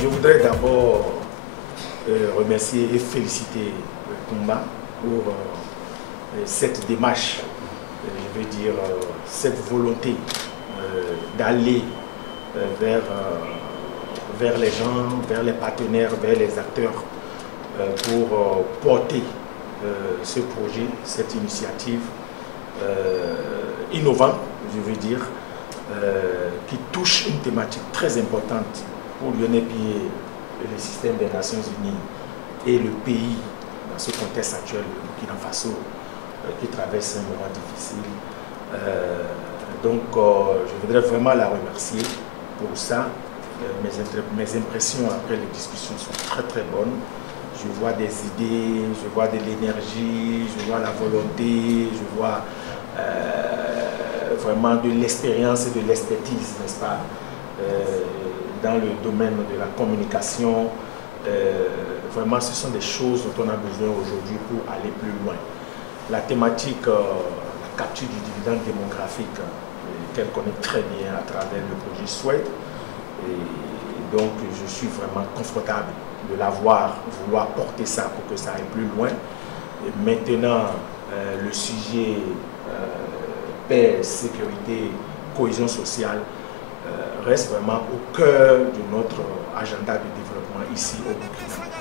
Je voudrais d'abord remercier et féliciter Kumba pour cette démarche, je veux dire cette volonté d'aller vers les gens, vers les partenaires, vers les acteurs pour porter ce projet, cette initiative innovante, je veux dire, qui touche une thématique très importante pour l'UNEP et le système des Nations Unies et le pays dans ce contexte actuel, le Burkina Faso, qui traverse un moment difficile. Donc, je voudrais vraiment la remercier pour ça. Mes impressions après les discussions sont très très bonnes. Je vois des idées, je vois de l'énergie, je vois la volonté, je vois vraiment de l'expérience et de l'expertise, n'est-ce pas, dans le domaine de la communication. Vraiment, ce sont des choses dont on a besoin aujourd'hui pour aller plus loin. La thématique, la capture du dividende démographique, qu'elle connaît très bien à travers le projet SWED. Et donc, je suis vraiment confortable de l'avoir, vouloir porter ça pour que ça aille plus loin. Et maintenant, le sujet paix, sécurité, cohésion sociale reste vraiment au cœur de notre agenda de développement ici au Burkina.